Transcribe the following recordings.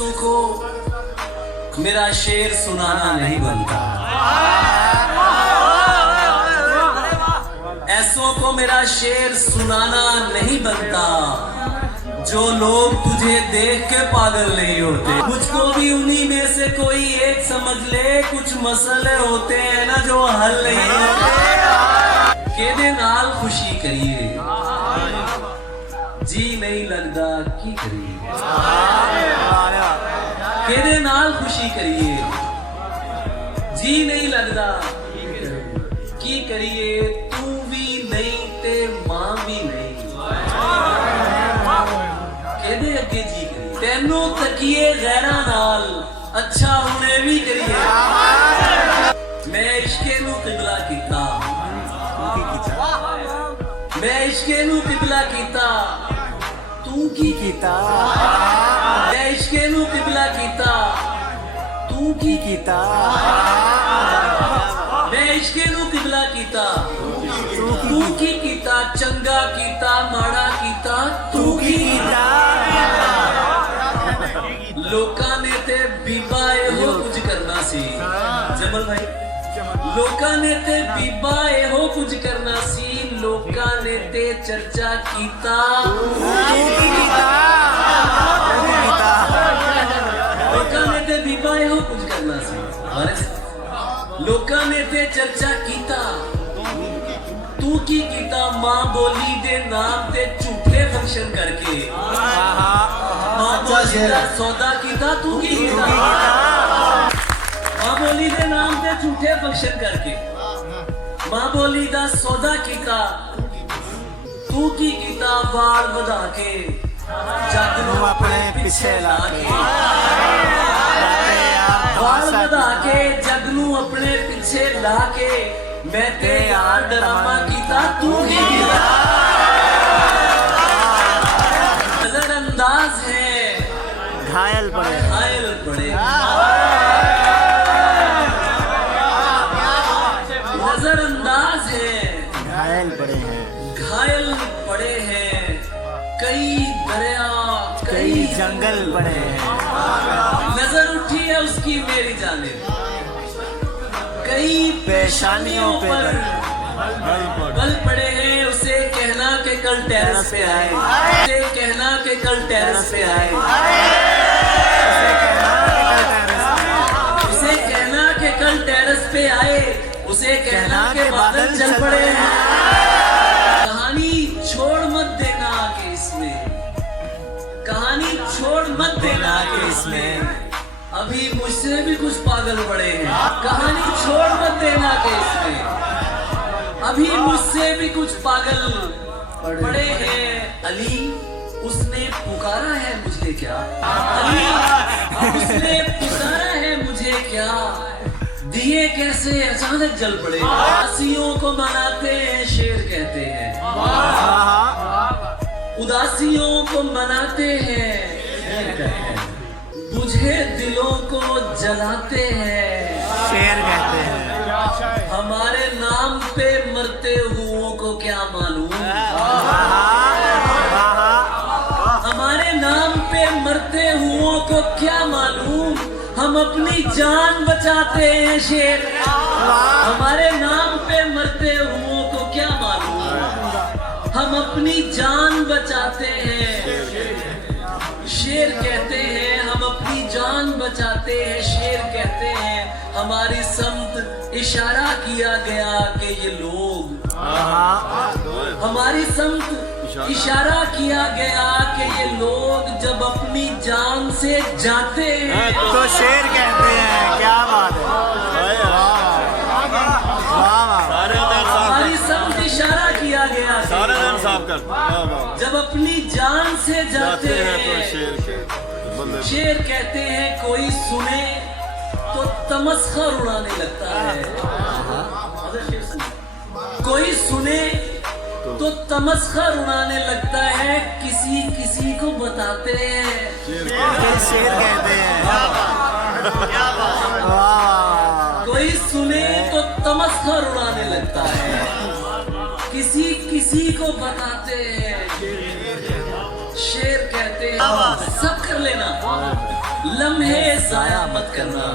ऐसों को मेरा शेर सुनाना नहीं बनता, ऐसों को मेरा शेर सुनाना नहीं बनता। जो लोग तुझे देख के पागल नहीं होते, मुझको भी उन्हीं में से कोई एक समझ ले। कुछ मसले होते हैं ना जो हल नहीं होते। केदे नाल खुशी करिए, जी नहीं लगता की करिए। केदे नाल खुशी करिए, जी नहीं लगता की करिए। तू भी नहीं ते मां भी नहीं, केदे अगे जी करिए। तेनू तकिए गैरा नाल अच्छा हुणे भी करिए। मैं इश्के नू किबला कीता, मैं इश्के नू किबला कीता, तू की कीता। मैं इश्के नू किबला कीता, तू की कीता। मैं इश्के नू किबला कीता, तू की कीता। चंगा कीता माड़ा कीता, तू की कीता। लोकां ने ते बीबा एहो कुछ करना सी, जमल भाई। लोकां ने ते बीबा एहो कुछ करना सी, लोकां ने ते चर्चा कीता। लोकां ने ते बीबा एहो कुछ करना सी, लोकां ने ते चर्चा कीता, तू की कीता। मां बोली दे नाम ते झूठे फंक्शन करके, मां बोली दा सौदा कीता, तू की कीता। मां बोली दे नाम ते झूठे फंक्शन करके, मां बोली दा सौदा कीता, तू की कीता। वाल वधा के जग नू अपने पिछे ला के, वाल वधा के जग नू अपने पिछे ला के। मैं ते यार ड्रामा कीता, तू की कीता। नजरअंदाज है घायल पड़े, घायल पड़े। नजरअंदाज है घायल पड़े हैं, घायल पड़े हैं। कई दरिया कई जंगल पड़े हैं। नजर उठी है उसकी मेरी जानिब, कई पेशानियों पर बल पड़े हैं। उसे कहना के कल टेरेस पे आए, उसे कहना के कल टेरेस पे आए, उसे कहना के कल टेरेस पे आए, उसे कहना के बादल चल पड़े हैं। कहानी छोड़ मत देना के इसमें, कहानी छोड़ मत देना के इसमें। अभी मुझसे भी कुछ पागल पड़े हैं। कहानी छोड़ मत देना के इसमें, अभी मुझसे भी कुछ पागल पड़े हैं। अली उसने पुकारा है मुझे क्या, अली उसने पुकारा है मुझे क्या। दिए कैसे अचानक जल पड़े। उदासियों को मनाते हैं शेर कहते हैं, उदासियों को मनाते हैं शेर कहते हैं। बुझे दिलों को जलाते हैं शेर कहते हैं। हमारे नाम पे मरते हुओं को क्या मालूम, हमारे नाम पे मरते हुओं को क्या मालूम। हम अपनी जान बचाते हैं शेर, हमारे नाम पे मरते हुओं को क्या मालूम। हम अपनी जान बचाते हैं शेर कहते हैं, हम अपनी जान बचाते हैं शेर कहते हैं। हमारी समत इशारा किया गया कि ये लोग, हमारी समत इशारा किया गया कि ये लोग जब अपनी जान से जाते हैं तो शेर कहते हैं। क्या बात है, हमारी समत इशारा किया गया सारा दिन साफ कर। जब अपनी जान से जाते हैं तो शेर कहते हैं। कोई सुने तो तमस्खर उड़ाने लगता है, कोई सुने तो तमस्खर उड़ाने लगता है। किसी किसी को बताते हैं शेर कहते हैं। कोई सुने तो तमस्खर उड़ाने लगता है, किसी किसी को बताते हैं शेर कहते हैं। सब कर लेना, लम्हे जाया मत करना,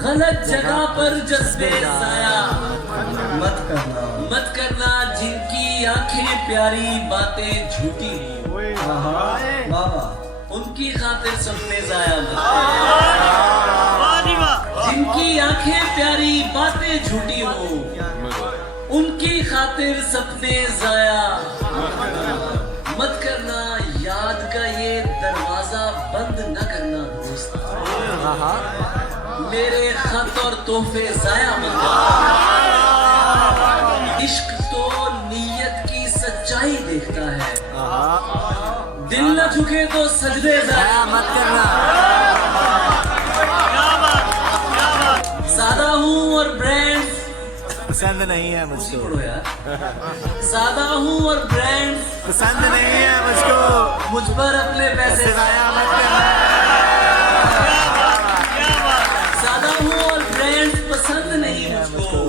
गलत जगह पर जज्बे जाया मत करना। जिनकी आंखें प्यारी बातें झूठी हो, उनकी खातिर सपने जाया मत करना। जिनकी आंखें प्यारी बातें झूठी हो, उनकी खातिर सपने जाया मत करना। याद का ये दरवाजा बंद न करना दोस्त, मेरे खत और तोहफे जाया मत करना। इश्क तो नीयत की सच्चाई देखता है, दिल न झुके तो सजदे जाया मत करना। सादा हूँ और ब्रांड्स पसंद नहीं है मुझको, पढ़ो यार। सादा हूँ और ब्रांड्स पसंद नहीं है मुझको, मुझ पर अपने पैसे जाया मत करना। सादा हूँ और ब्रांड्स पसंद नहीं मुझको,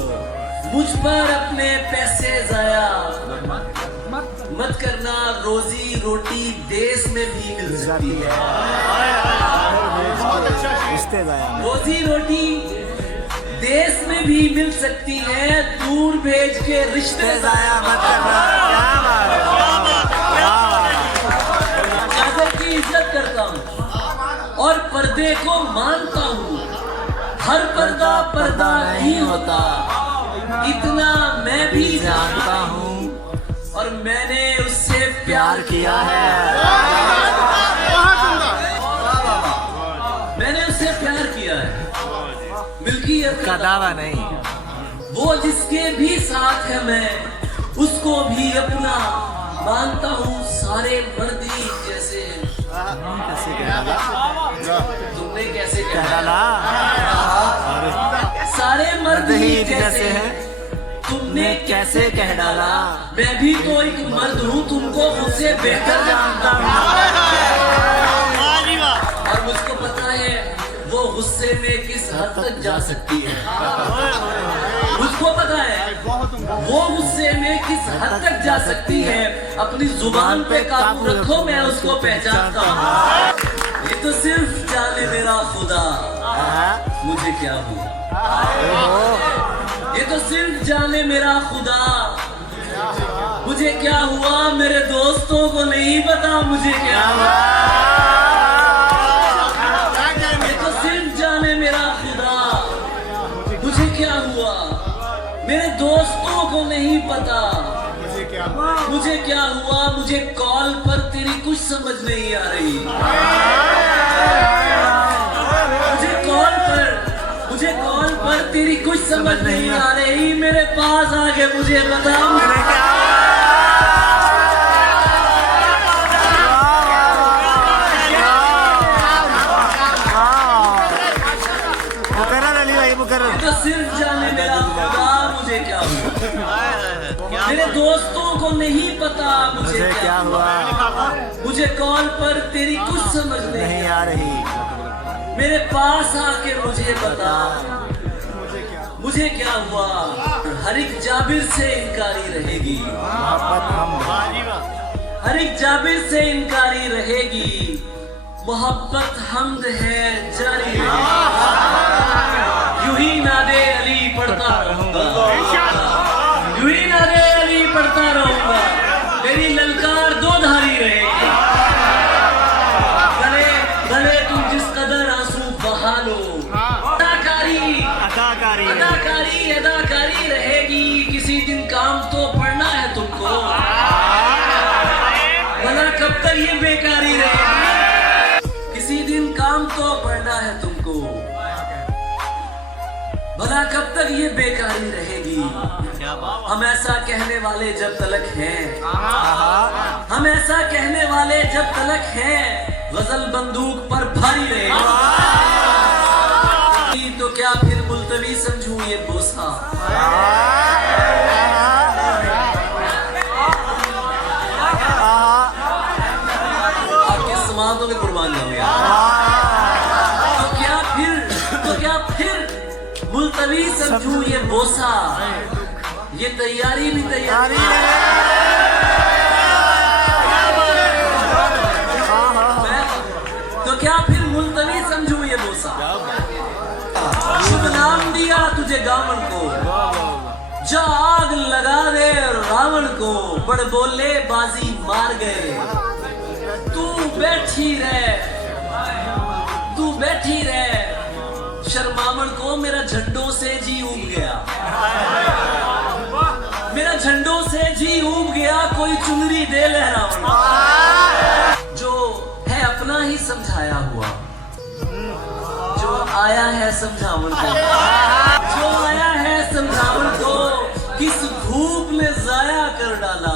मुझ पर अपने पैसे जाया मत करना। रोजी रोटी देश में भी मिल सकती है, रिश्ते जाया मत। रोजी रोटी देश में भी मिल सकती है, दूर भेज के रिश्ते जाया मत करना। चादर की इज्जत करता हूँ और पर्दे को मानता हूँ, हर पर्दा पर्दा नहीं होता, इतना मैं भी जानता हूँ। और मैंने उससे प्यार किया है, मैंने उससे प्यार किया है, मिल्कियत का दावा नहीं। वो जिसके भी साथ है मैं उसको भी अपना मानता हूँ। सारे मर्दी जैसे कैसे कह डाला? तुमने कैसे कह कहा? डाला? सारे मर्द ही जैसे जैसे हैं, हैं, तुमने कैसे कह डाला? मैं भी तो एक मर्द हूँ, तुमको मुझसे बेहतर जानता हूँ। और मुझको पता है वो गुस्से में किस हद तक जा सकती है, मुझको पता है वो गुस्से में किस हद तक जा सकती है। अपनी जुबान पे काबू रखो, मैं उसको पहचानता हूँ। ये तो सिर्फ जाने मेरा खुदा मुझे क्या हुआ, ये तो सिर्फ जाने मेरा खुदा मुझे क्या हुआ। मेरे दोस्तों को नहीं पता मुझे क्या हुआ, ये तो सिर्फ जाने मेरा खुदा मुझे क्या हुआ। मेरे दोस्तों को नहीं पता मुझे क्या हुआ। मुझे कॉल पर तेरी कुछ समझ नहीं आ रही, मुझे कॉल पर तेरी कुछ समझ नहीं आ रही। मेरे पास आके मुझे बता मेरे क्या। तो सिर्फ जाने मेरा खुदा मुझे क्या हुआ। मेरे दोस्तों को नहीं पता मुझे क्या हुआ। मुझे कॉल पर तेरी कुछ समझ नहीं आ रही। मेरे पास आके मुझे बता मुझे क्या हुआ। हर एक जाबिर से इनकारी रहेगी, हर एक जाबिर से इनकारी रहेगी। मोहब्बत हमद है जारी यूं ही नादे अली पढ़ता रहूंगा, यूं ही नादे अली पढ़ता रहूंगा। मेरी ललकार दो धारी रहेगी। गले गले तुम जिस कदर आंसू बहा लो, अदाकारी रहेगी। किसी दिन काम तो पड़ना है तुमको, भला कब तक ये बेकारी रहेगी। किसी दिन काम तो पड़ना है तुमको, भला कब तक ये बेकारी रहेगी। हम ऐसा कहने वाले जब तलक हैं, हम ऐसा कहने वाले जब तलक हैं, गजल बंदूक पर भारी रहेगी। तो क्या फिर मुल्तवी समझूं ये बोसा। आपके समातों में कुर्बान जाऊंगा। तो क्या फिर मुल्तवी समझूं ये बोसा। ये तैयारी भी तैयारी तो क्या फिर मुल्तवी तुझे गावण को, जा आग लगा दे रावण को, बड़ बोले बाजी मार गए। तू बैठी रह शर्मावण को, मेरा झंडों से जी उब गया, मेरा झंडों से जी उब गया, कोई चुनरी दे लहरावण। जो है अपना ही समझाया हुआ, जो आया है समझावण को, जो आया है समझावण को, किस धूप ने जाया कर डाला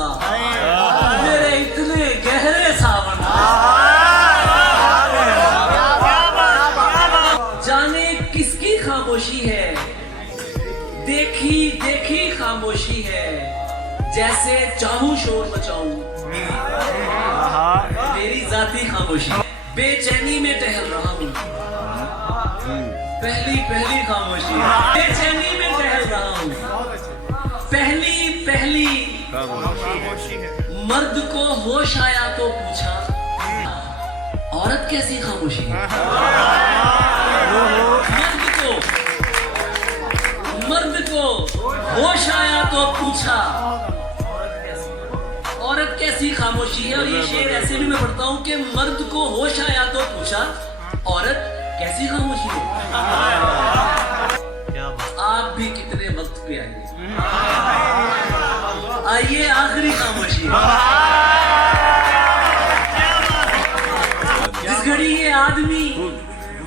मेरे इतने गहरे सावन। जाने किसकी खामोशी है, देखी देखी खामोशी है, जैसे चाहूं शोर मचाऊं मेरी जाती खामोशी है। बेचैनी में टहल रहा हूं, पहली खामोशी, बेचैनी में टहल रहा हूं, पहली मर्द को होश आया तो पूछा औरत कैसी खामोशी है। मर्द को होश आया तो पूछा औरत कैसी खामोशी है। और ये शेर ऐसे भी मैं पढ़ता हूं कि मर्द को होश आया तो पूछा औरत कैसी खामोशी है। आप भी कितने वक्त पे आइए आखिरी खामोशी है। जिस घड़ी ये आदमी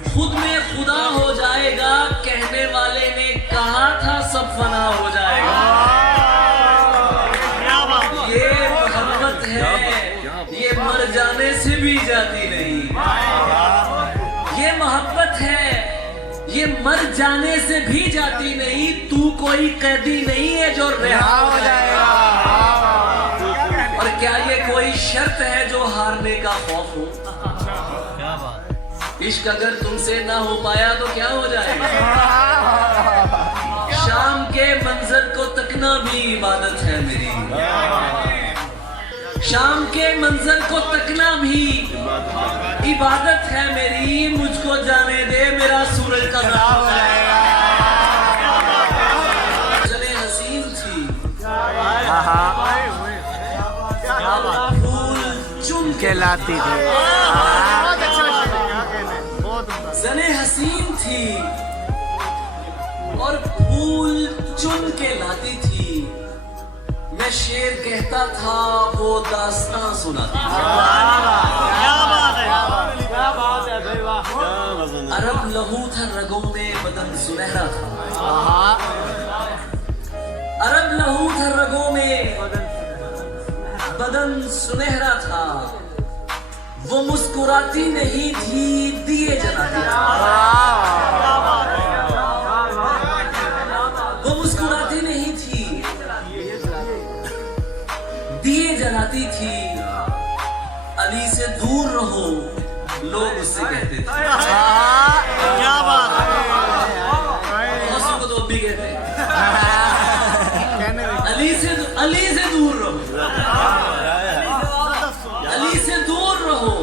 खुद में खुदा हो जाएगा, कहने वाले ने कहा था सब फना हो जाएगा। ये मोहब्बत है, ये मर जाने से भी जाती नहीं। ये मोहब्बत है, ये मर जाने से भी जाती नहीं। तू कोई कैदी नहीं है जो रिहा हो जाएगा। और क्या ये कोई शर्त है जो हारने का खौफ हो? इश्क अगर तुमसे ना हो पाया तो क्या हो जाएगा? शाम के मंजर को तकना भी इबादत है मेरी, शाम के मंजर को तकना भी इबादत है मेरी। मुझको जाने दे, मेरा सूरज का हो जाएगा। चले हसीन थी, फूल चुन के लाती थी, जने हसीन थी और फूल चुन के लाती थी। मैं शेर कहता था, वो दास्तां सुनाती थी। अरब लहू था रगों में, बदन सुनहरा था। अरब लहू था रगों में, बदन सुनहरा था। वो मुस्कुराती नहीं थी, दिए जलाती थी। वो मुस्कुराती नहीं थी, दिए जलाती थी। अली से दूर रहो, लोग उससे कहते थे। क्या बात है, तो अब भी कहते अली से दूर रहो, अली से दूर रहो,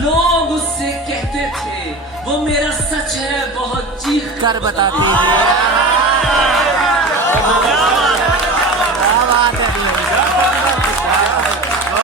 लोग उससे कहते थे। वो मेरा सच है बहुत चीख कर बताती है।